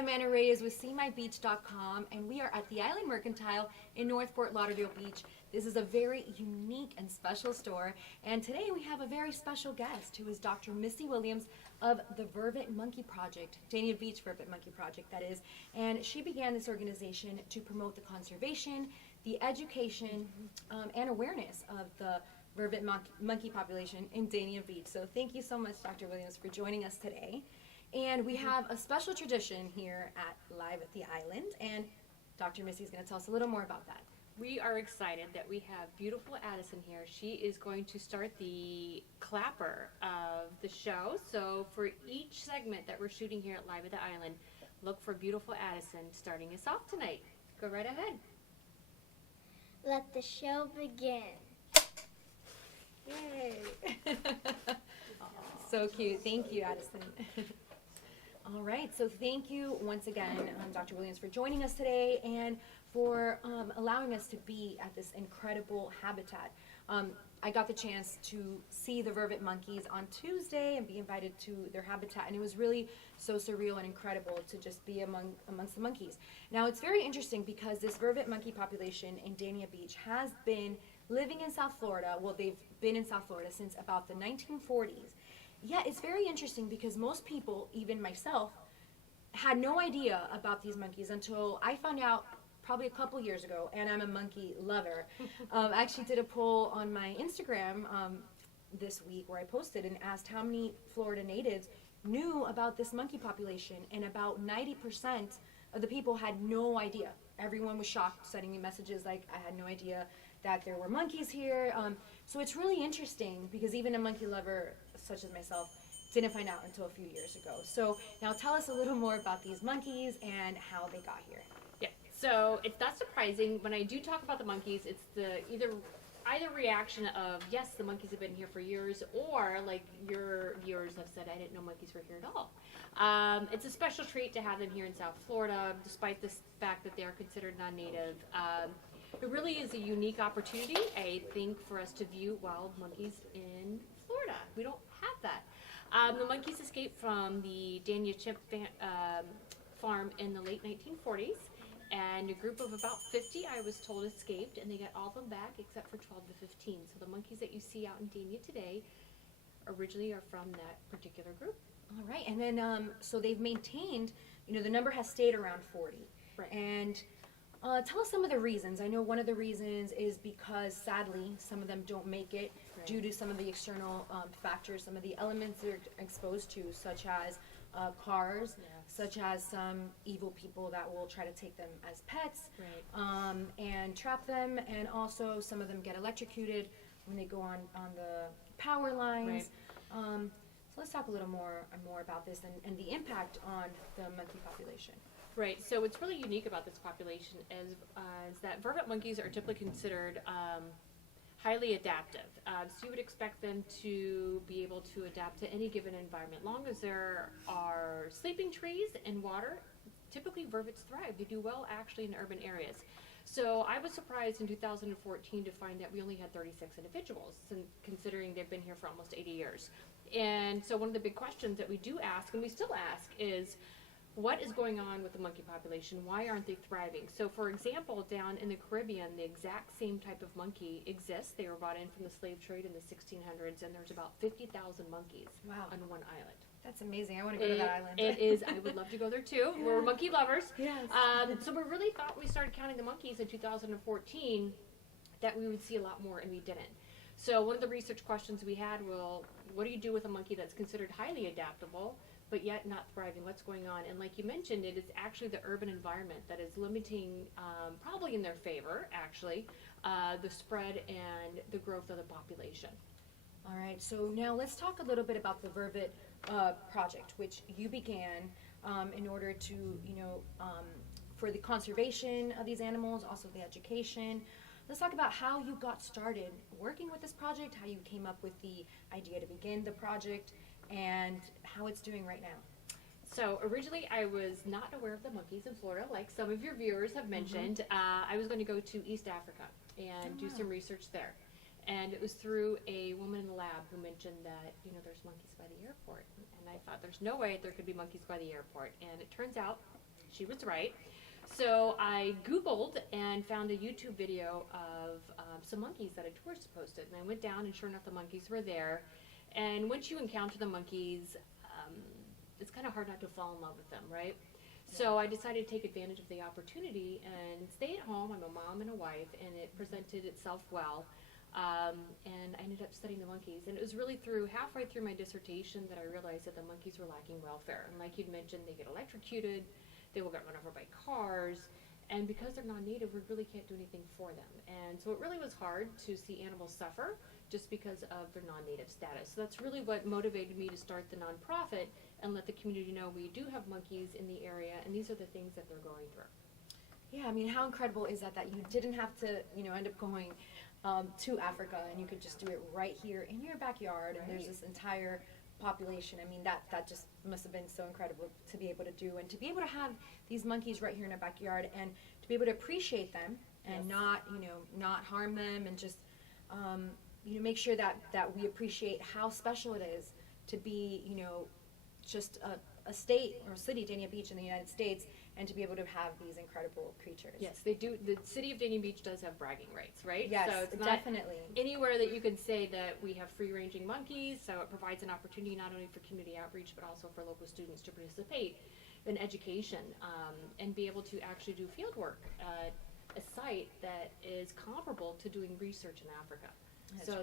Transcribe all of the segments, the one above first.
I'm Anna Reyes with SeeMyBeach.com, and we are at the Island Mercantile in North Fort Lauderdale Beach. This is a very unique and special store, and today we have a very special guest who is Dr. Missy Williams of the Vervet Monkey Project, Dania Beach Vervet Monkey Project, that is. And she began this organization to promote the conservation, the education, and awareness of the vervet monkey population in Dania Beach. So thank you so much, Dr. Williams, for joining us today. And we have a special tradition here at Live at the Island, and Dr. Missy is going to tell us a little more about that. We are excited that we have beautiful Addison here. She is going to start the clapper of the show. So for each segment that we're shooting here at Live at the Island, look for beautiful Addison starting us off tonight. Go right ahead. Let the show begin. Yay! So cute. Thank you, Addison. All right, so thank you once again, Dr. Williams, for joining us today and for allowing us to be at this incredible habitat. I got the chance to see the vervet monkeys on Tuesday and be invited to their habitat, and it was really so surreal and incredible to just be amongst the monkeys. Now, it's very interesting because this vervet monkey population in Dania Beach has been living in South Florida. Well, they've been in South Florida since about the 1940s. Yeah, it's very interesting because most people, even myself, had no idea about these monkeys until I found out probably a couple years ago, and I'm a monkey lover. I actually did a poll on my Instagram this week where I posted and asked how many Florida natives knew about this monkey population, and about 90% of the people had no idea. Everyone was shocked, sending me messages like, I had no idea that there were monkeys here. So it's really interesting because even a monkey lover such as myself didn't find out until a few years ago. So now tell us a little more about these monkeys and how they got here. Yeah, so it's not surprising. When I do talk about the monkeys, it's the either reaction of, yes, the monkeys have been here for years, or like your viewers have said, I didn't know monkeys were here at all. It's a special treat to have them here in South Florida, despite the fact that they are considered non-native. It really is a unique opportunity, I think, for us to view wild monkeys in Florida. We don't have that. The monkeys escaped from the Dania chimp farm in the late 1940s, and a group of about 50, I was told, escaped, and they got all of them back except for 12 to 15. So the monkeys that you see out in Dania today originally are from that particular group. All right, and then so they've maintained, the number has stayed around 40. Right. And tell us some of the reasons. I know one of the reasons is because, sadly, some of them don't make it due to some of the external factors, some of the elements they're exposed to, such as cars, such as some evil people that will try to take them as pets and trap them, and also some of them get electrocuted when they go on the power lines. So let's talk a little more about this and the impact on the monkey population. Right, so what's really unique about this population is that vervet monkeys are typically considered highly adaptive. So you would expect them to be able to adapt to any given environment. Long as there are sleeping trees and water, typically vervets thrive. They do well actually in urban areas. So I was surprised in 2014 to find that we only had 36 individuals, considering they've been here for almost 80 years. And so one of the big questions that we do ask, and we still ask, is what is going on with the monkey population? Why aren't they thriving? So for example, down in the Caribbean, the exact same type of monkey exists. They were brought in from the slave trade in the 1600s, and there's about 50,000 monkeys on one island. That's amazing. I want to go to that island. It is. I would love to go there too. Yeah. We're monkey lovers. Yes. So we really thought when we started counting the monkeys in 2014 that we would see a lot more, and we didn't. So one of the research questions we had, well, what do you do with a monkey that's considered highly adaptable, but yet not thriving? What's going on? And like you mentioned, it is actually the urban environment that is limiting, probably in their favor, actually, the spread and the growth of the population. All right, so now let's talk a little bit about the Vervet project, which you began in order to, for the conservation of these animals, also the education. Let's talk about how you got started working with this project, how you came up with the idea to begin the project, and how it's doing right now. So originally I was not aware of the monkeys in Florida, like some of your viewers have mentioned. I was going to go to East Africa and do some research there. And it was through a woman in the lab who mentioned that, there's monkeys by the airport. And I thought, there's no way there could be monkeys by the airport. And it turns out she was right. So I Googled and found a YouTube video of some monkeys that a tourist posted. And I went down, and sure enough, the monkeys were there. And once you encounter the monkeys, it's kind of hard not to fall in love with them, right? So I decided to take advantage of the opportunity and stay at home. I'm a mom and a wife, and it presented itself well. And I ended up studying the monkeys. And it was really halfway through my dissertation that I realized that the monkeys were lacking welfare. And like you'd mentioned, they get electrocuted, they will get run over by cars, and because they're non-native, we really can't do anything for them. And so it really was hard to see animals suffer just because of their non-native status. So that's really what motivated me to start the nonprofit and let the community know we do have monkeys in the area, and these are the things that they're going through. Yeah, I mean, how incredible is that you didn't have to, end up going to Africa, and you could just do it right here in your backyard, and there's this entire population. I mean, that just must have been so incredible to be able to do, and to be able to have these monkeys right here in our backyard, and to be able to appreciate them and not harm them, and just make sure that we appreciate how special it is to be just a state or city, Dania Beach in the United States, and to be able to have these incredible creatures. Yes, they do. The city of Dania Beach does have bragging rights, right? Yes, so it's definitely. Not anywhere that you can say that we have free-ranging monkeys, so it provides an opportunity not only for community outreach, but also for local students to participate in education and be able to actually do field work at a site that is comparable to doing research in Africa.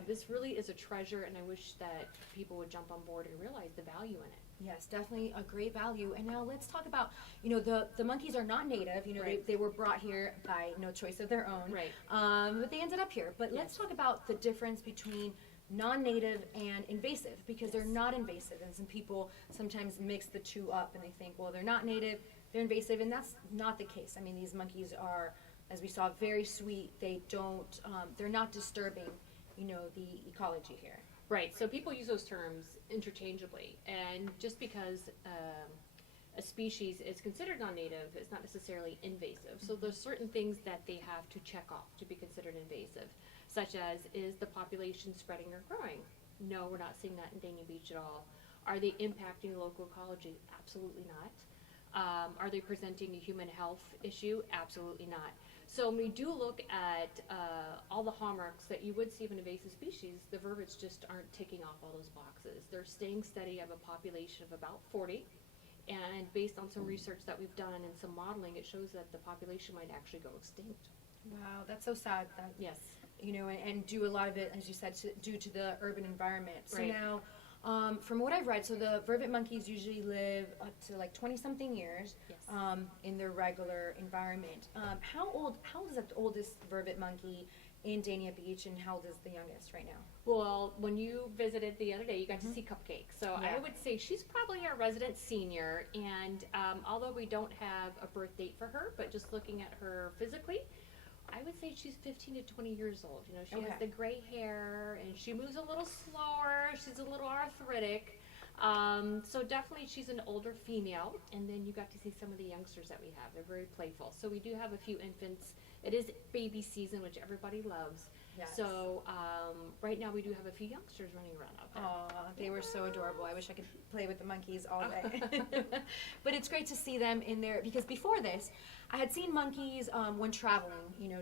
This really is a treasure, and I wish that people would jump on board and realize the value in it. Yes, definitely a great value. And now let's talk about, the monkeys are not native. They were brought here by no choice of their own. Right. But they ended up here. But let's talk about the difference between non-native and invasive, because they're not invasive. And some people sometimes mix the two up, and they think, well, they're not native, they're invasive, and that's not the case. I mean, these monkeys are, as we saw, very sweet. They don't, they're not disturbing, the ecology here. Right, so people use those terms interchangeably, and just because a species is considered non-native, it's not necessarily invasive. So there's certain things that they have to check off to be considered invasive, such as, is the population spreading or growing? No, we're not seeing that in Dania Beach at all. Are they impacting the local ecology? Absolutely not. Are they presenting a human health issue? Absolutely not. So when we do look at all the hallmarks that you would see of an invasive species, the vervets just aren't ticking off all those boxes. They're staying steady of a population of about 40, and based on some research that we've done and some modeling, it shows that the population might actually go extinct. Wow, that's so sad. That, yes. And do a lot of it, as you said, due to the urban environment. So right. now, from what I've read, so the vervet monkeys usually live up to like 20-something years in their regular environment. How old is the oldest vervet monkey in Dania Beach, and how old is the youngest right now? Well, when you visited the other day, you got to see Cupcake. So I would say she's probably our resident senior, and although we don't have a birth date for her, but just looking at her physically, I would say she's 15 to 20 years old. She has the gray hair, and she moves a little slower. She's a little arthritic. So definitely she's an older female. And then you got to see some of the youngsters that we have. They're very playful. So we do have a few infants. It is baby season, which everybody loves. Yes. So right now we do have a few youngsters running around out there. Aw, they were so adorable. I wish I could play with the monkeys all day. But it's great to see them in there, because before this, I had seen monkeys when traveling,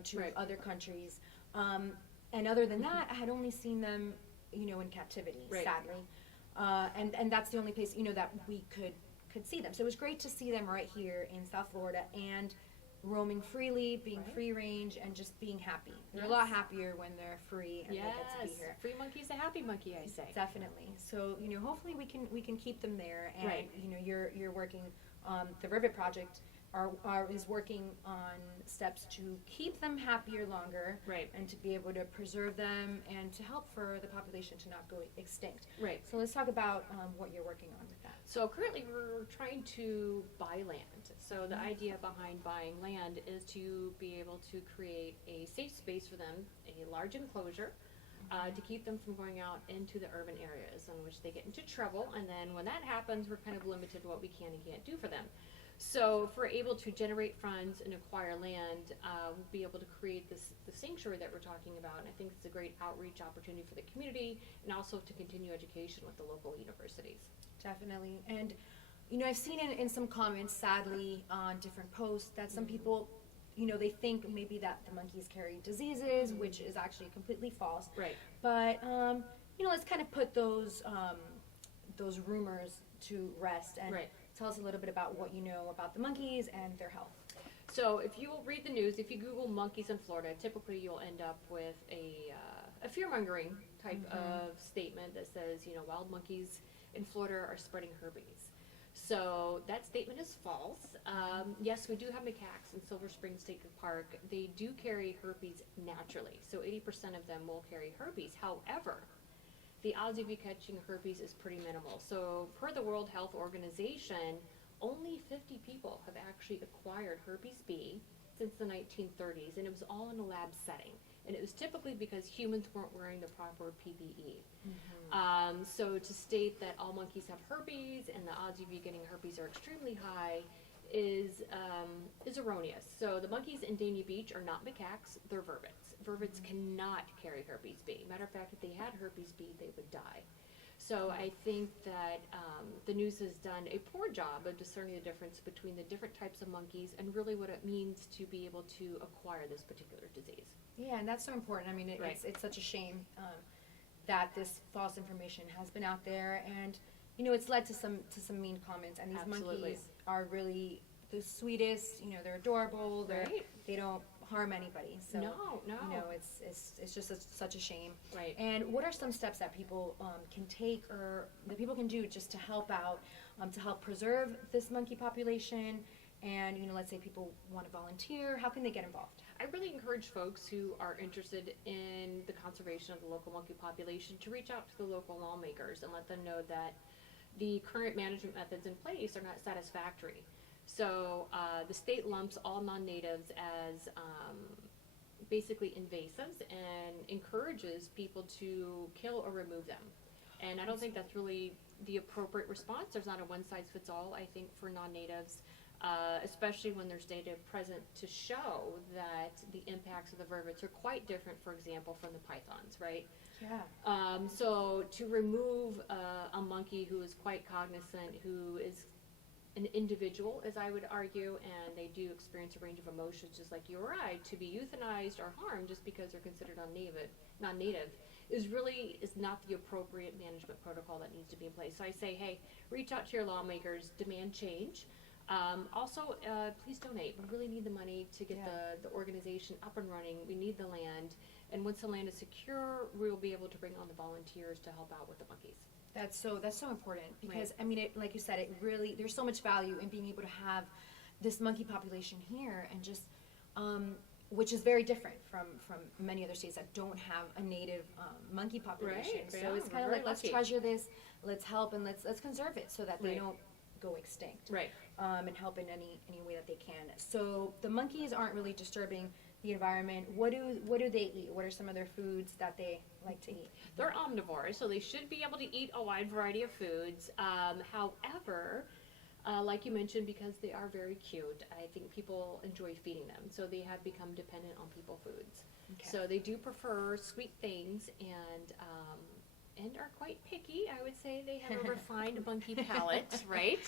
to other countries. And other than that, I had only seen them, in captivity, sadly. And that's the only place, that we could see them. So it was great to see them right here in South Florida, and roaming freely, being free range, and just being happy. They're a lot happier when they're free and they get to be here. Free monkey's a happy monkey, I say. Definitely. So hopefully we can keep them there. And you're working. The Vervet project is working on steps to keep them happier longer, and to be able to preserve them and to help for the population to not go extinct. Right. So let's talk about what you're working on with that. So currently we're trying to buy land. So the idea behind buying land is to be able to create a safe space for them, a large enclosure, to keep them from going out into the urban areas in which they get into trouble. And then when that happens, we're kind of limited to what we can and can't do for them. So if we're able to generate funds and acquire land, we'll be able to create the sanctuary that we're talking about. And I think it's a great outreach opportunity for the community, and also to continue education with the local universities. Definitely. And you know, I've seen in some comments, sadly, on different posts, that some people, you know, they think maybe that the monkeys carry diseases, which is actually completely false. Right. But, you know, let's kind of put those rumors to rest and Right. tell us a little bit about what you know about the monkeys and their health. So if you will read the news, if you Google monkeys in Florida, typically you'll end up with a fear-mongering type of statement that says, you know, wild monkeys in Florida are spreading herpes. So that statement is false. Yes, we do have macaques in Silver Spring State Park. They do carry herpes naturally. So 80% of them will carry herpes. However, the odds of you catching herpes is pretty minimal. So per the World Health Organization, only 50 people have actually acquired herpes B since the 1930s, and it was all in a lab setting. And it was typically because humans weren't wearing the proper PPE. So to state that all monkeys have herpes and the odds of you getting herpes are extremely high is erroneous. So the monkeys in Dania Beach are not macaques, they're vervets. Vervets cannot carry herpes B. Matter of fact, if they had herpes B, they would die. So I think that the news has done a poor job of discerning the difference between the different types of monkeys and really what it means to be able to acquire this particular disease. Yeah, and that's so important. I mean, Right. it's such a shame that this false information has been out there, and you know, it's led to some mean comments. And these Absolutely. monkeys are really the sweetest. You know, they're adorable. Right. They don't harm anybody. So No. you know, it's just such a shame. Right. And what are some steps that people can take or that people can do just to help out, to help preserve this monkey population? And you know, let's say people want to volunteer. How can they get involved? I really encourage folks who are interested in the conservation of the local monkey population to reach out to the local lawmakers and let them know that the current management methods in place are not satisfactory. So the state lumps all non-natives as basically invasives and encourages people to kill or remove them. And I don't think that's really the appropriate response. There's not a one-size-fits-all, I think, for non-natives. Especially when there's data present to show that the impacts of the vervets are quite different, for example, from the pythons, right? Yeah. So to remove a monkey who is quite cognizant, who is an individual, as I would argue, and they do experience a range of emotions just like you or I, to be euthanized or harmed just because they're considered non-native is not the appropriate management protocol that needs to be in place. So I say, hey, reach out to your lawmakers, demand change. Also, please donate. We really need the money to get the organization up and running. We need the land. And once the land is secure, we'll be able to bring on the volunteers to help out with the monkeys. That's so important because Right. I mean, like you said, it really there's so much value in being able to have this monkey population here, and just which is very different from many other states that don't have a native monkey population. Right, So yeah, it's we're kind of very like let's lucky. treasure this, let's help, and let's conserve it so that they Right. don't go extinct. Right. And help in any way that they can. So the monkeys aren't really disturbing the environment. What do they eat? What are some of their foods that they like to eat? They're omnivores, so they should be able to eat a wide variety of foods. However, like you mentioned, because they are very cute, I think people enjoy feeding them. So they have become dependent on people foods. Okay. So they do prefer sweet things and are quite picky. I would say they have a refined monkey palate, right?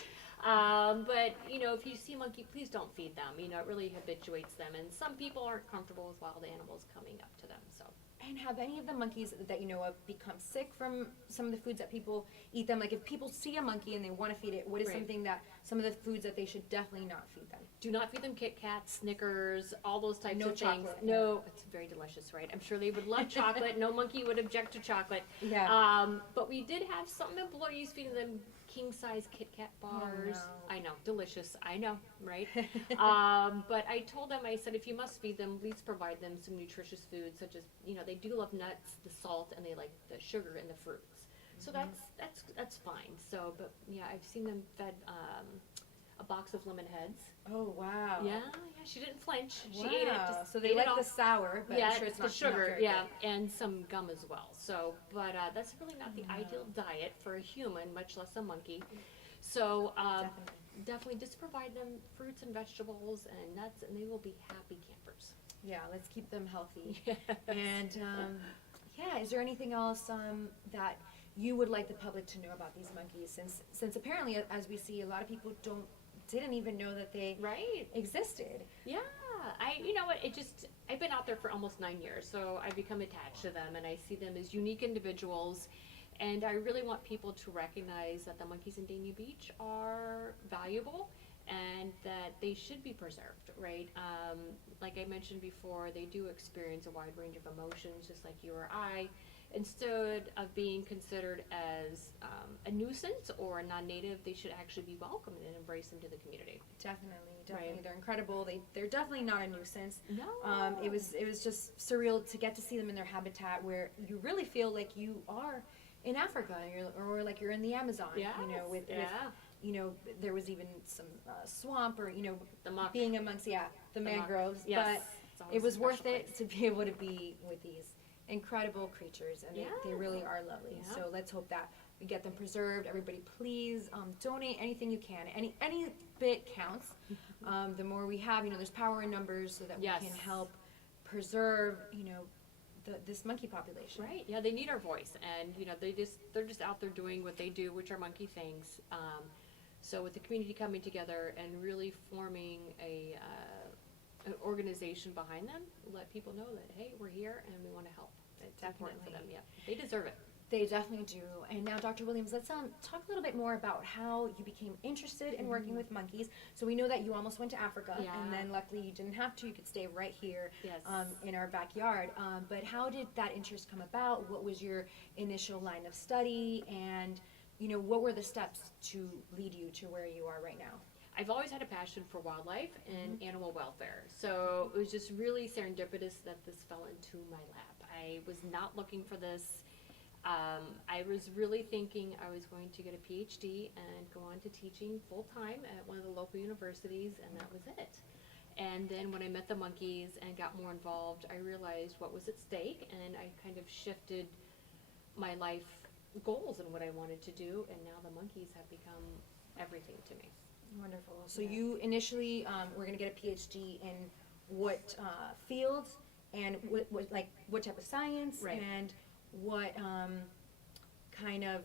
But you know, if you see a monkey, please don't feed them. You know, it really habituates them, and some people aren't comfortable with wild animals coming up to them. So. And have any of the monkeys that you know of become sick from some of the foods that people eat them? Like if people see a monkey and they want to feed it, what is Right. something that some of the foods that they should definitely not feed them? Do not feed them Kit Kats, Snickers, all those types No of things. chocolate. No, it's very delicious, right? I'm sure they would love chocolate. No monkey would object to chocolate. Yeah. But we did have some employees feeding them king-size Kit Kat bars. no. I know, delicious. I know, right? But I told them, I said, if you must feed them, please provide them some nutritious foods, such as, you know, they do love nuts, the salt, and they like the sugar and the fruits. So that's fine. So, but yeah, I've seen them fed a box of lemon heads. Oh wow. Yeah, she didn't flinch. She Wow. ate it. Just So they ate like it all. the sour, but Yeah, I'm sure it's the not sugar. Not very Yeah, good. and some gum as well. So, but that's really not the ideal diet for a human, much less a monkey. So definitely just provide them fruits and vegetables and nuts, and they will be happy campers. Yeah, let's keep them healthy. Yes. And yeah, is there anything else that you would like the public to know about these monkeys, since apparently, as we see, a lot of people didn't even know that they Right. existed. Yeah. You know what, I've been out there for almost 9 years, so I've become attached to them, and I see them as unique individuals, and I really want people to recognize that the monkeys in Dania Beach are valuable, and that they should be preserved, right? Like I mentioned before, they do experience a wide range of emotions, just like you or I. Instead of being considered as a nuisance or a non-native, they should actually be welcomed and embraced into the community. Definitely. Right. They're incredible. They're definitely not a nuisance. No. It was just surreal to get to see them in their habitat, where you really feel like you are in Africa, or like you're in the Amazon. Yes. With there was even some swamp, or The muck. being amongst the The muck. mangroves. Yes. But It's always it was a worth special it place. to be able to be with these incredible creatures, and they really are lovely. Yeah. So let's hope that we get them preserved. Everybody, please donate anything you can. Any bit counts. The more we have, there's power in numbers, so that Yes. we can help preserve, this monkey population. Right. Yeah, they need our voice, and they're just out there doing what they do, which are monkey things. So with the community coming together and really forming an organization behind them, let people know that, hey, we're here and we want to help. It's important for them. Definitely. Yeah, they deserve it. They definitely do. And now, Dr. Williams, let's talk a little bit more about how you became interested in working with monkeys. So we know that you almost went to Africa, Yeah. and then luckily you didn't have to. You could stay right here Yes. in our backyard. But how did that interest come about? What was your initial line of study? And, what were the steps to lead you to where you are right now? I've always had a passion for wildlife and animal welfare, so it was just really serendipitous that this fell into my lap. I was not looking for this. I was really thinking I was going to get a PhD and go on to teaching full-time at one of the local universities, and that was it. And then when I met the monkeys and got more involved, I realized what was at stake, and I kind of shifted my life goals and what I wanted to do, and now the monkeys have become everything to me. Wonderful. So Yeah. you initially were going to get a PhD in what field, and what type of science, Right. and what kind of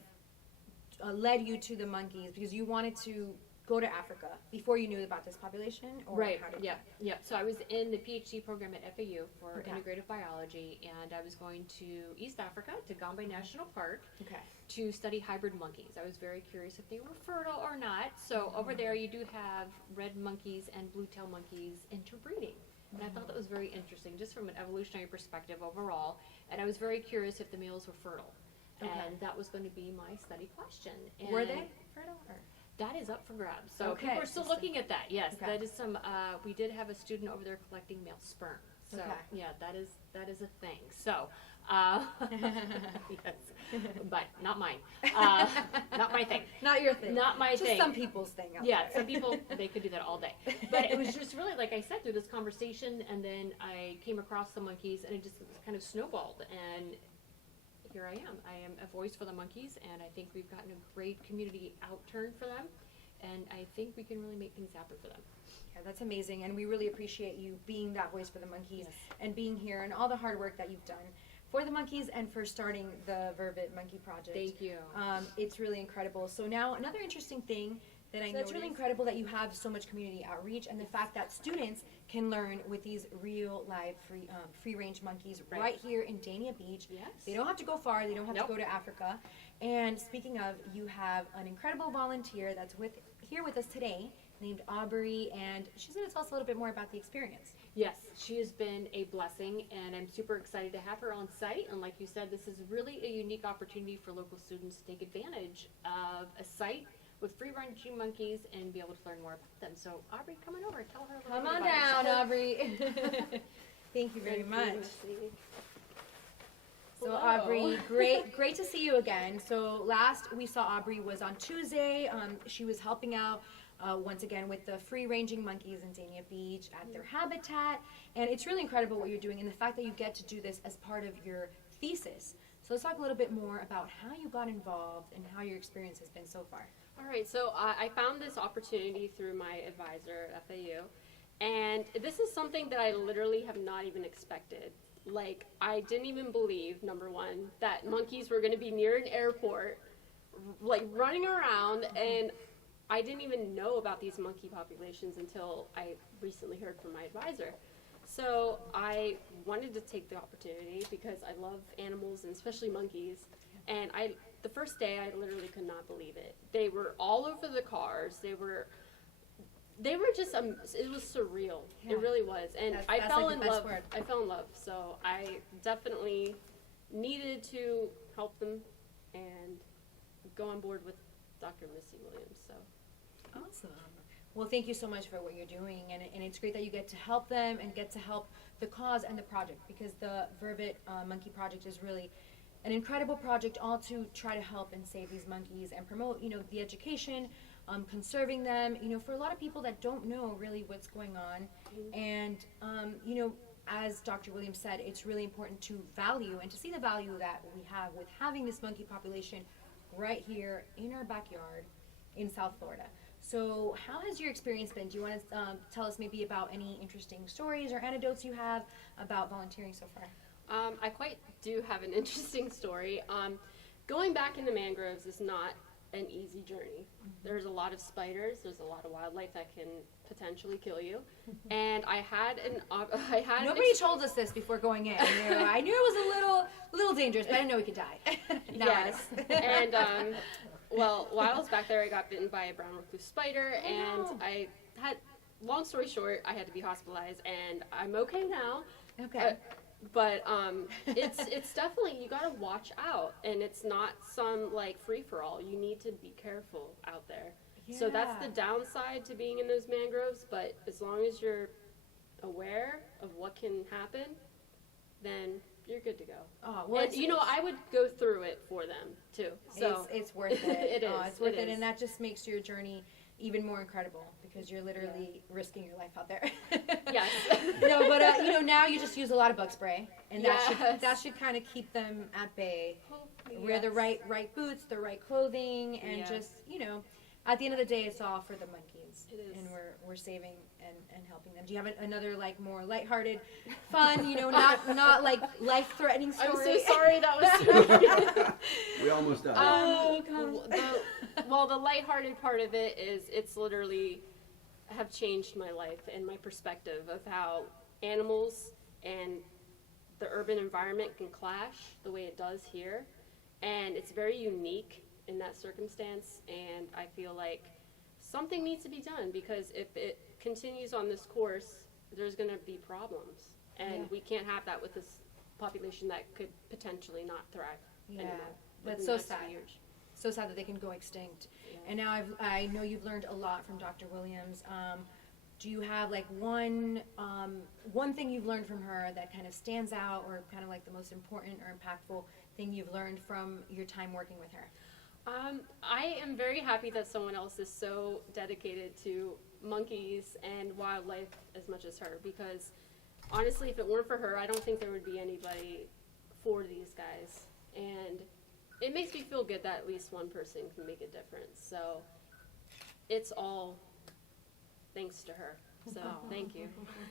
led you to the monkeys, because you wanted to go to Africa before you knew about this population, or Right, how did yeah, yeah. So I was in the PhD program at FAU for Okay. integrative biology, and I was going to East Africa, to Gombe National Park, Okay. to study hybrid monkeys. I was very curious if they were fertile or not. So over there you do have red monkeys and blue-tailed monkeys interbreeding. And I thought that was very interesting, just from an evolutionary perspective overall. And I was very curious if the males were fertile. Okay. And that was going to be my study question. And Were they fertile? Or? that is up for grabs. So Okay. people are still looking at that. Yes, Okay. that is some. We did have a student over there collecting male sperm. So Okay. yeah, that is a thing. So yes, but not mine. Not my thing. Not your thing. Not my Just thing. some people's thing. Out Yeah, there. some people, they could do that all day. But it was just really, like I said, through this conversation, and then I came across the monkeys, and it just kind of snowballed, and here I am. I am a voice for the monkeys, and I think we've gotten a great community outturn for them, and I think we can really make things happen for them. Yeah, that's amazing, and we really appreciate you being that voice for the monkeys, Yes. and being here, and all the hard work that you've done for the monkeys and for starting the Vervet Monkey Project. Thank you. It's really incredible. So now, another interesting thing that I know, it's really noticed- incredible that you have so much community outreach, and the fact that students can learn with these real live free range monkeys Right. right here in Dania Beach. Yes. They don't have to go far. They don't have Nope. to go to Africa. And speaking of, you have an incredible volunteer that's here with us today, named Aubrey, and she's going to tell us a little bit more about the experience. Yes, she has been a blessing, and I'm super excited to have her on site. And like you said, this is really a unique opportunity for local students to take advantage of a site with free-ranging monkeys and be able to learn more about them. So Aubrey, come on over and tell her a little Come bit on about down, yourself. Aubrey. Thank you very much. So Hello. Aubrey, great to see you again. So last we saw Aubrey was on Tuesday. She was helping out once again with the free-ranging monkeys in Dania Beach at their habitat, and it's really incredible what you're doing, and the fact that you get to do this as part of your thesis. So let's talk a little bit more about how you got involved and how your experience has been so far. All right, so I found this opportunity through my advisor at FAU, and this is something that I literally have not even expected. Like, I didn't even believe, number one, that monkeys were going to be near an airport, like running around, and I didn't even know about these monkey populations until I recently heard from my advisor. So I wanted to take the opportunity because I love animals and especially monkeys. And the first day I literally could not believe it. They were all over the cars. They were just it was surreal. Yeah. It really was. And That's I fell like in the best love. word. I fell in love. So I definitely needed to help them and go on board with Dr. Missy Williams. So Awesome. Well, thank you so much for what you're doing, and it's great that you get to help them and get to help the cause and the project, because the Vervet Monkey Project is really an incredible project, all to try to help and save these monkeys and promote, the education, conserving them, for a lot of people that don't know really what's going on. And, as Dr. Williams said, it's really important to value and to see the value that we have with having this monkey population right here in our backyard in South Florida. So how has your experience been? Do you want to tell us maybe about any interesting stories or anecdotes you have about volunteering so far? I quite do have an interesting story. Going back into mangroves is not an easy journey. There's a lot of spiders. There's a lot of wildlife that can potentially kill you. And I had Nobody told us this before going in. I knew it was a little dangerous, but I didn't know we could die. Now I yes. know. And well, while I was back there, I got bitten by a brown recluse spider, and no. I had. Long story short, I had to be hospitalized, and I'm okay now. Okay. But it's definitely, you gotta watch out, and it's not some like free for all. You need to be careful out there. So that's the downside to being in those mangroves. But as long as you're aware of what can happen, then you're good to go. Oh, well, And I would go through it for them too. So it's worth it. It is. It's worth it, is. and that just makes your journey even more incredible, because you're literally risking your life out there. Yes. No, but now you just use a lot of bug spray, and Yes. that should kind of keep them at bay. Hopefully, Wear the yes. right boots, the right clothing, and Yes. just at the end of the day, it's all for the monkeys. It is. And we're saving and helping them. Do you have another like more lighthearted, fun, not like life-threatening story? I'm so sorry that was. We almost died. Oh, God. Well, the lighthearted part of it is it's literally have changed my life and my perspective of how animals and the urban environment can clash the way it does here, and it's very unique in that circumstance. And I feel like something needs to be done, because if it continues on this course, there's going to be problems, and Yeah. we can't have that with this population that could potentially not thrive anymore. That's within so the next sad. few years. So sad that they can go extinct. Yeah. And now I know you've learned a lot from Dr. Williams. Do you have like one thing you've learned from her that kind of stands out, or kind of like the most important or impactful thing you've learned from your time working with her? I am very happy that someone else is so dedicated to monkeys and wildlife as much as her, because honestly, if it weren't for her, I don't think there would be anybody for these guys. And it makes me feel good that at least one person can make a difference. So it's all thanks to her. So thank you.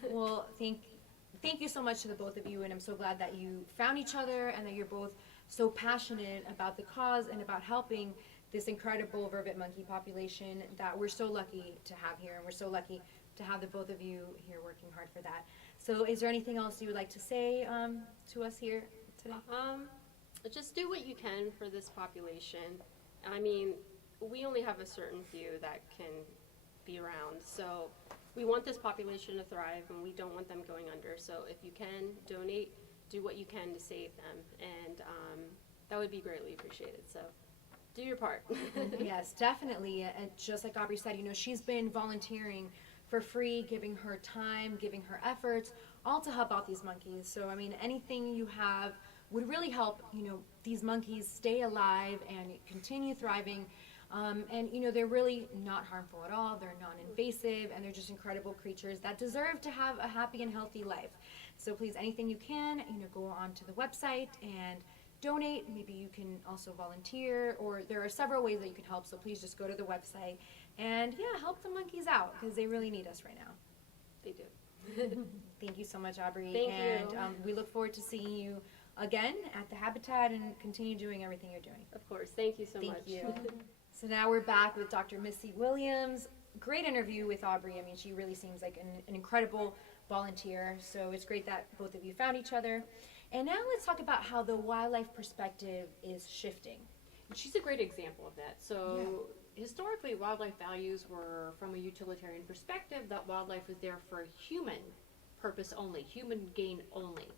Well, thank you so much to the both of you, and I'm so glad that you found each other and that you're both so passionate about the cause and about helping this incredible vervet monkey population that we're so lucky to have here, and we're so lucky to have the both of you here working hard for that. So is there anything else you would like to say to us here today? Just do what you can for this population. I mean, we only have a certain few that can be around, so we want this population to thrive, and we don't want them going under. So if you can donate, do what you can to save them, and that would be greatly appreciated. So do your part. Yes, definitely. And just like Aubrey said, she's been volunteering for free, giving her time, giving her efforts, all to help out these monkeys. So, I mean, anything you have would really help, these monkeys stay alive and continue thriving. And, they're really not harmful at all. They're non-invasive, and they're just incredible creatures that deserve to have a happy and healthy life. So please, anything you can, go on to the website and donate. Maybe you can also volunteer, or there are several ways that you can help. So please just go to the website and, help the monkeys out, because they really need us right now. They do. Thank you so much, Aubrey. Thank and you. We look forward to seeing you again at the Habitat and continue doing everything you're doing. Of course. Thank you so Thank much. you. So now we're back with Dr. Missy Williams. Great interview with Aubrey. I mean, she really seems like an incredible volunteer. So it's great that both of you found each other. And now let's talk about how the wildlife perspective is shifting. She's a great example of that. So historically, wildlife values were from a utilitarian perspective that wildlife was there for human purpose only, human gain only.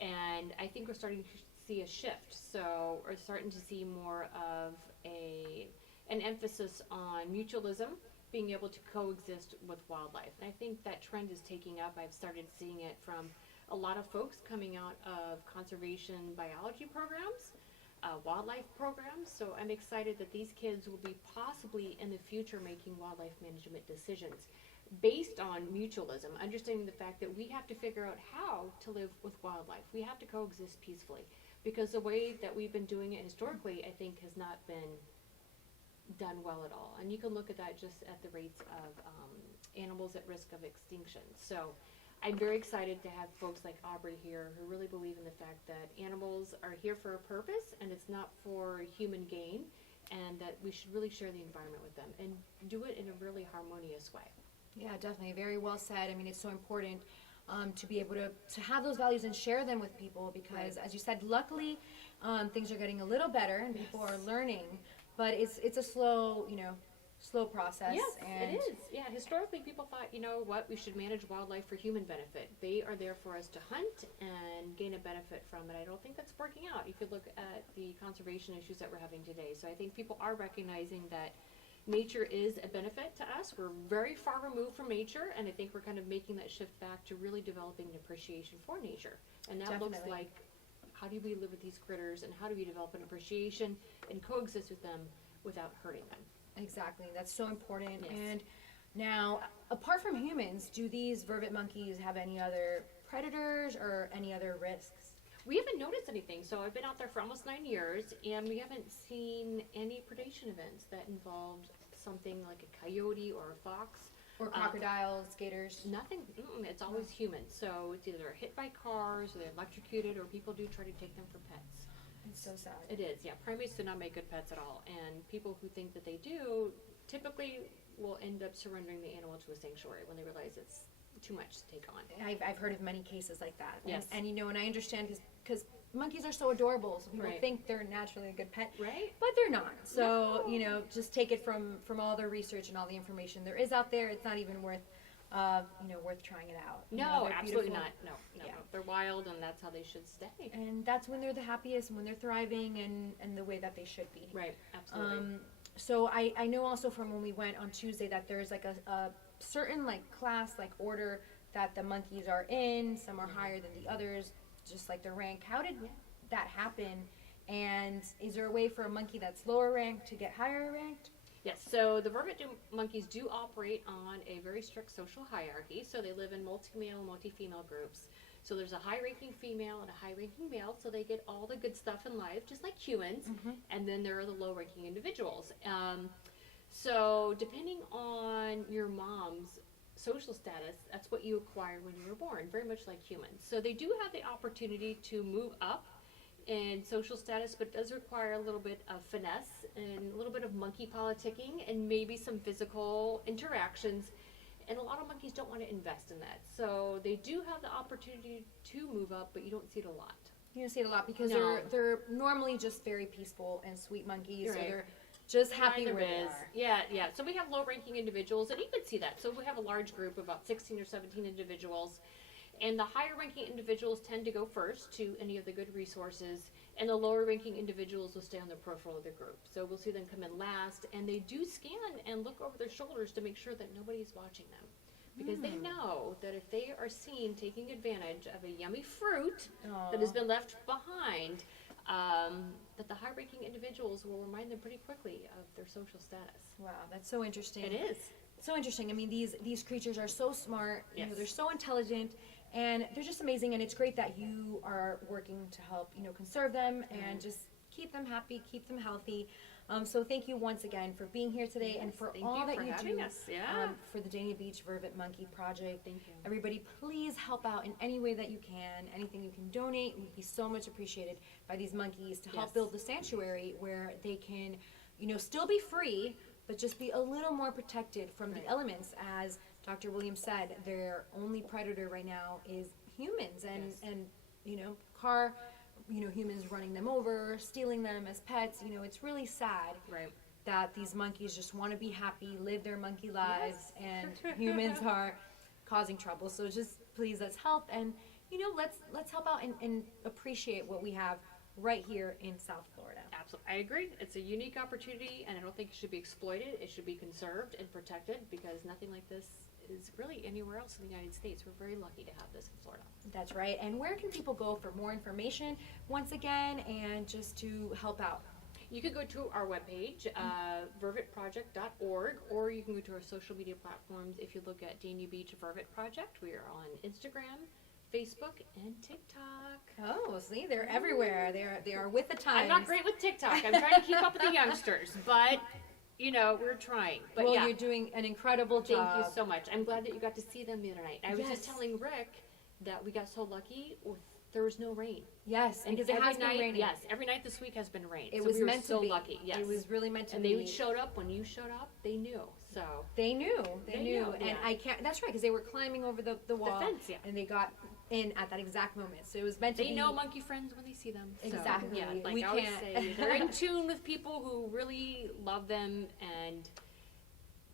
And I think we're starting to see a shift. So we're starting to see more of an emphasis on mutualism, being able to coexist with wildlife. And I think that trend is taking up. I've started seeing it from a lot of folks coming out of conservation biology programs, wildlife programs. So I'm excited that these kids will be possibly in the future making wildlife management decisions based on mutualism, understanding the fact that we have to figure out how to live with wildlife. We have to coexist peacefully, because the way that we've been doing it historically, I think, has not been done well at all. And you can look at that just at the rates of animals at risk of extinction. So I'm very excited to have folks like Aubrey here who really believe in the fact that animals are here for a purpose and it's not for human gain, and that we should really share the environment with them and do it in a really harmonious way. Yeah, definitely. Very well said. I mean, it's so important to be able to have those values and share them with people because, as you said, luckily things are getting a little better and people are learning, but it's a slow, slow process. Yes, and it is. Yeah, historically people thought, you know what, we should manage wildlife for human benefit. They are there for us to hunt and gain a benefit from it. I don't think that's working out if you look at the conservation issues that we're having today. So I think people are recognizing that nature is a benefit to us. We're very far removed from nature, and I think we're kind of making that shift back to really developing an appreciation for nature. And that looks Definitely. like, how do we live with these critters, and how do we develop an appreciation and coexist with them without hurting them? Exactly. That's so important. Yes. And now, apart from humans, do these vervet monkeys have any other predators or any other risks? We haven't noticed anything. So I've been out there for almost 9 years, and we haven't seen any predation events that involved something like a coyote or a fox. Or crocodiles, gators? Nothing. It's always humans. So it's either hit by cars, or they're electrocuted, or people do try to take them for pets. It's so sad. It is, yeah. Primates do not make good pets at all. And people who think that they do typically will end up surrendering the animal to a sanctuary when they realize it's too much to take on. I've heard of many cases like that. Yes. And and I understand because monkeys are so adorable, so people Right. think they're naturally a good pet. Right? But they're not. So, No. just take it from all the research and all the information there is out there. It's not even worth trying it out. No, They're absolutely beautiful. not. No. Yeah. They're wild, and that's how they should stay. And that's when they're the happiest, when they're thriving and the way that they should be. Right, absolutely. So I know also from when we went on Tuesday that there's like a certain like class, like order that the monkeys are in. Some are higher than the others, just like the rank. How did that happen? And is there a way for a monkey that's lower ranked to get higher ranked? Yes, so the vervet monkeys do operate on a very strict social hierarchy. So they live in multi-male, multi-female groups. So there's a high-ranking female and a high-ranking male, so they get all the good stuff in life, just like humans. And then there are the low-ranking individuals. So depending on your mom's social status, that's what you acquired when you were born, very much like humans. So they do have the opportunity to move up in social status, but it does require a little bit of finesse and a little bit of monkey politicking and maybe some physical interactions. And a lot of monkeys don't want to invest in that. So they do have the opportunity to move up, but you don't see it a lot. You don't see it a lot because No. they're normally just very peaceful and sweet monkeys. You're So right. they're just happy Neither where they is. are. Yeah. So we have low-ranking individuals, and you can see that. So we have a large group of about 16 or 17 individuals, and the higher-ranking individuals tend to go first to any of the good resources, and the lower-ranking individuals will stay on the peripheral of the group. So we'll see them come in last, and they do scan and look over their shoulders to make sure that nobody's watching them. Because they know that if they are seen taking advantage of a yummy fruit that has been left behind, that the high-ranking individuals will remind them pretty quickly of their social status. Wow, that's so interesting. It is. So interesting. I mean, these creatures are so smart. Yes. They're so intelligent, and they're just amazing. And it's great that you are working to help, conserve them and just keep them happy, keep them healthy. So thank you once again for being here today and for Thank all you that for you having do us. Yeah. for the Dania Beach Vervet Monkey Project. Thank you. Everybody, please help out in any way that you can. Anything you can donate would be so much appreciated by these monkeys to help Yes. build the sanctuary where they can, still be free, but just be a little more protected from the Right. elements. As Dr. Williams said, their only predator right now is humans and, Yes. humans running them over, stealing them as pets. It's really sad Right. that these monkeys just want to be happy, live their monkey lives, and humans are causing trouble. So just please, let's help, and let's help out and appreciate what we have right here in South Florida. Absolutely. I agree. It's a unique opportunity, and I don't think it should be exploited. It should be conserved and protected because nothing like this is really anywhere else in the United States. We're very lucky to have this in Florida. That's right. And where can people go for more information once again and just to help out? You can go to our webpage, vervetproject.org, or you can go to our social media platforms. If you look at Dania Beach Vervet Project, we are on Instagram, Facebook, and TikTok. Oh, see, they're everywhere. They are with the times. I'm not great with TikTok. I'm trying to keep up with the youngsters, but we're trying. But Well, yeah, you're doing an incredible thank job. you so much. I'm glad that you got to see them the other night. I was Yes. just telling Rick that we got so lucky with there was no rain. Yes, And because it every has been night, raining. yes, every night this week has been rain. It so was we were meant so to be. lucky. Yes, It was really meant to and be. they showed up when you showed up. They knew. So They knew. They They knew. knew, And yeah. I can't. That's right, because they were climbing over the wall. fence, yeah. And they got in at that exact moment. So it was meant to they be. know monkey friends when they see them. So, Exactly. yeah, like We I always can't- say, they're in tune with people who really love them. And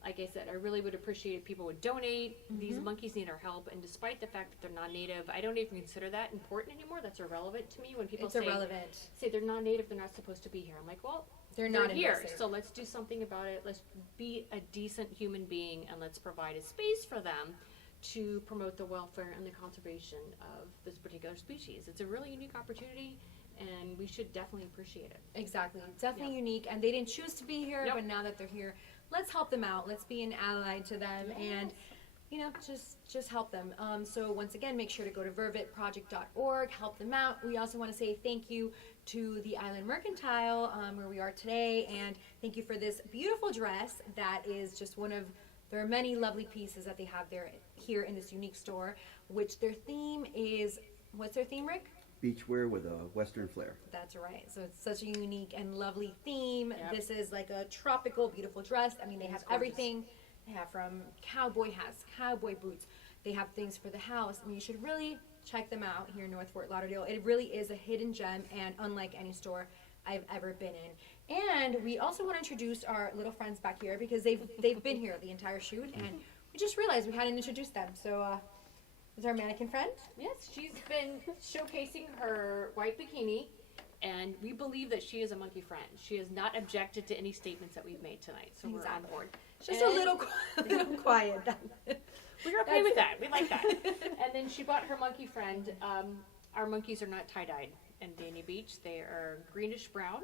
like I said, I really would appreciate if people would donate. These Mm-hmm. monkeys need our help. And despite the fact that they're non-native, I don't even consider that important anymore. That's irrelevant to me when people It's say irrelevant. they're non-native, they're not supposed to be here. I'm like, well, They're not here, invasive. so let's do something about it. Let's be a decent human being, and let's provide a space for them to promote the welfare and the conservation of this particular species. It's a really unique opportunity, and we should definitely appreciate it. Exactly. Definitely unique. And they didn't choose to be here, Yep. but now that they're here, let's help them out. Let's be an ally to them and, just help them. So once again, make sure to go to vervetproject.org, help them out. We also want to say thank you to the Island Mercantile, where we are today, and thank you for this beautiful dress that is just one of their many lovely pieces that they have there here in this unique store, which their theme is, what's their theme, Rick? Beachwear with a Western flair. That's right. So it's such a unique and lovely theme. Yep. This is like a tropical, beautiful dress. I mean, they have It's gorgeous. everything. They have from cowboy hats, cowboy boots. They have things for the house. I mean, you should really check them out here in North Fort Lauderdale. It really is a hidden gem and unlike any store I've ever been in. And we also want to introduce our little friends back here because they've been here the entire shoot, and we just realized we hadn't introduced them. So, is our mannequin friend? Yes, she's been showcasing her white bikini, and we believe that she is a monkey friend. She has not objected to any statements that we've made tonight, so we're on Exactly. board. Just And a little quiet. We're okay with that. We like that. And then she bought her monkey friend. Our monkeys are not tie-dyed in Dania Beach. They are greenish brown.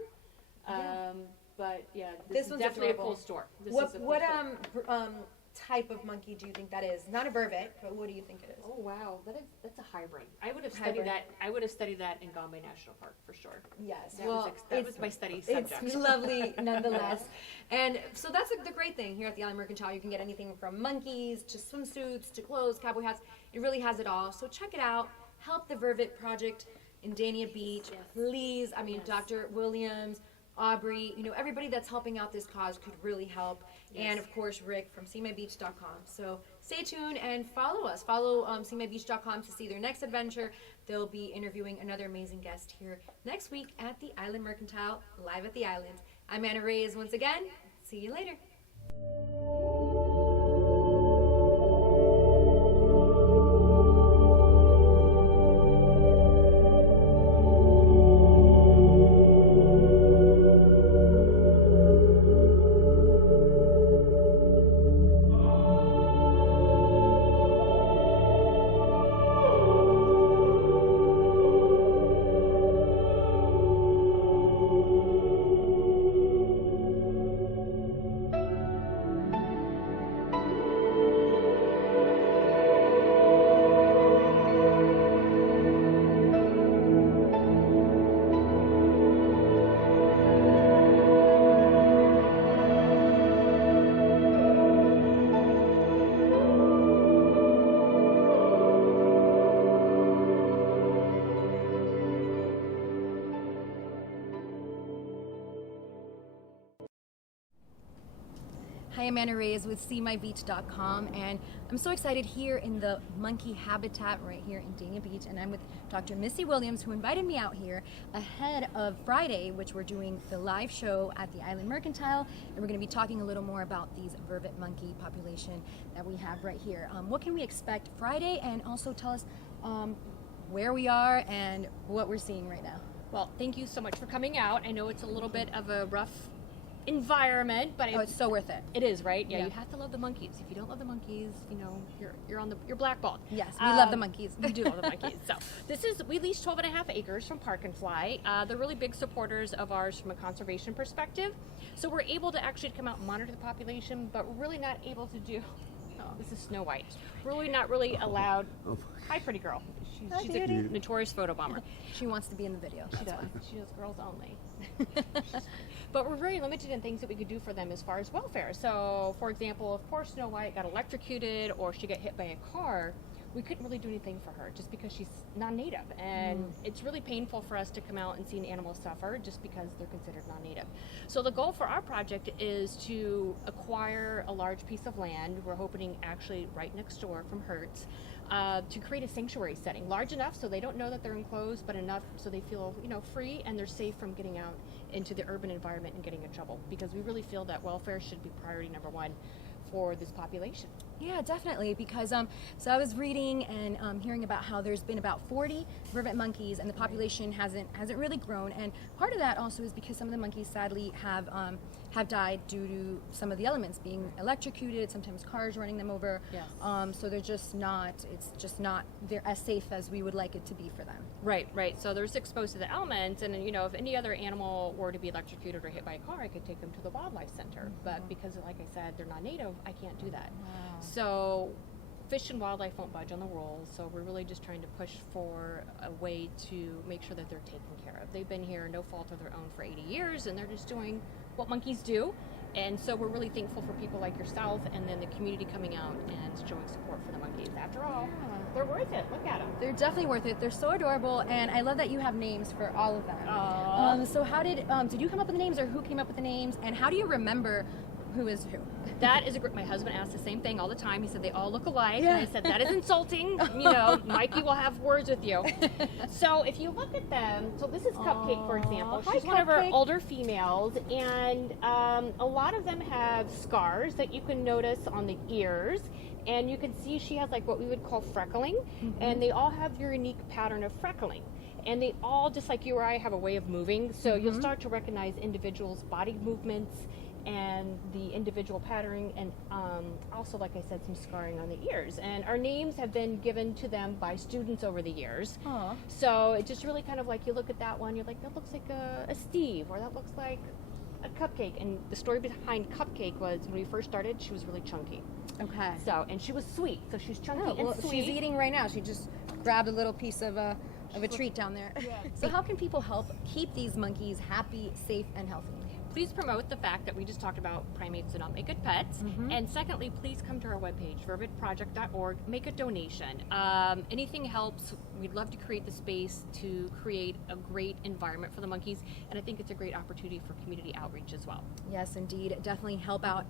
Yeah. But yeah, This is one's definitely adorable. a cool store. This What is a cool what store. type of monkey do you think that is? Not a vervet, but what do you think it is? Oh wow, that's a hybrid. I would have Hybrid. studied that. I would have studied that in Gombe National Park for sure. Yes. That well, was that it's, was my study subject. it's lovely nonetheless. And so that's the great thing here at the Island Mercantile. You can get anything from monkeys to swimsuits to clothes, cowboy hats. It really has it all. So check it out. Help the Vervet Project in Dania Beach. Yes. Please. I mean, Yes. Dr. Williams, Aubrey, everybody that's helping out this cause could really help. Yes. And of course, Rick from seemybeach.com. So stay tuned and follow us. Follow seemybeach.com to see their next adventure. They'll be interviewing another amazing guest here next week at the Island Mercantile, live at the island. I'm Anna Reyes once again. See you later. Hi, I'm Anna Reyes with SeeMyBeach.com, and I'm so excited here in the monkey habitat right here in Dania Beach, and I'm with Dr. Missy Williams, who invited me out here ahead of Friday, which we're doing the live show at the Island Mercantile, and we're going to be talking a little more about these vervet monkey population that we have right here. What can we expect Friday, and also tell us where we are and what we're seeing right now. Well, thank you so much for coming out. I know it's a little bit of a rough environment, but Oh, it's so worth it. it is, right? Yeah, Yeah. you have to love the monkeys. If you don't love the monkeys, you know, you're blackballed. Yes, we love the Um, monkeys. We do love the monkeys. So we lease 12.5 acres from Park and Fly. They're really big supporters of ours from a conservation perspective. So we're able to actually come out and monitor the population, but we're really not able to do. Oh, this is Snow White. We're not really allowed. Hi, pretty girl. Hi, She's a beauty. notorious photo bomber. She wants to be in the video. She does. She does girls only. But we're very limited in things that we could do for them as far as welfare. So, for example, if poor Snow White got electrocuted or she got hit by a car, we couldn't really do anything for her just because she's non-native. And it's really painful for us to come out and see an animal suffer just because they're considered non-native. So the goal for our project is to acquire a large piece of land. We're hoping actually right next door from Hertz. To create a sanctuary setting, large enough so they don't know that they're enclosed, but enough so they feel, free and they're safe from getting out into the urban environment and getting in trouble. Because we really feel that welfare should be priority number one for this population. Yeah, definitely. Because so I was reading and hearing about how there's been about 40 vervet monkeys, and the population hasn't really grown. And part of that also is because some of the monkeys sadly have died due to some of the elements being electrocuted. Sometimes cars running them over. Yes. So they're just not. It's just not. They're as safe as we would like it to be for them. Right. So they're exposed to the elements, and if any other animal were to be electrocuted or hit by a car, I could take them to the wildlife center. But because, like I said, they're not native, I can't do that. Wow. So Fish and Wildlife won't budge on the rules, so we're really just trying to push for a way to make sure that they're taken care of. They've been here no fault of their own for 80 years, and they're just doing what monkeys do. And so we're really thankful for people like yourself and then the community coming out and showing support for the monkeys. After all, they're worth it. Look at them. They're definitely worth it. They're so adorable, and I love that you have names for all of them. Aww. So how did you come up with the names, or who came up with the names, and how do you remember who is who? That is my husband asks the same thing all the time. He said they all look alike. Yeah. And I said that is insulting. Mikey will have words with you. So if you look at them, so this is Cupcake, for example. Hi, She's one of our Cupcake. older females, and a lot of them have scars that you can notice on the ears. And you can see she has like what we would call freckling, and they all have your unique pattern of freckling. And they all, just like you or I, have a way of moving. So you'll start to recognize individuals' body movements and the individual patterning, and also, like I said, some scarring on the ears. And our names have been given to them by students over the years. Aw. So it just really kind of like, you look at that one, you're like, that looks like a Steve, or that looks like a Cupcake. And the story behind Cupcake was when we first started, she was really chunky. Okay. So, and she was sweet, so she's chunky Oh, well, and sweet. she's eating right now. She just grabbed a little piece of a treat down there. So how can people help keep these monkeys happy, safe, and healthy? Please promote the fact that we just talked about primates do not make good pets. And secondly, please come to our webpage, vervetproject.org, make a donation. Anything helps. We'd love to create the space to create a great environment for the monkeys, and I think it's a great opportunity for community outreach as well. Yes, indeed. Definitely help out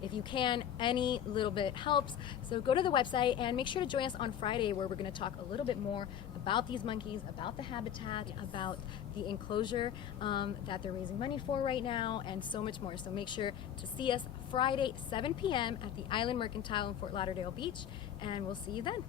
if you can. Any little bit helps. So go to the website and make sure to join us on Friday, where we're going to talk a little bit more about these monkeys, about the habitat, about the enclosure that they're raising money for right now, and so much more. So make sure to see us Friday, 7 p.m. at the Island Mercantile in Fort Lauderdale Beach, and we'll see you then.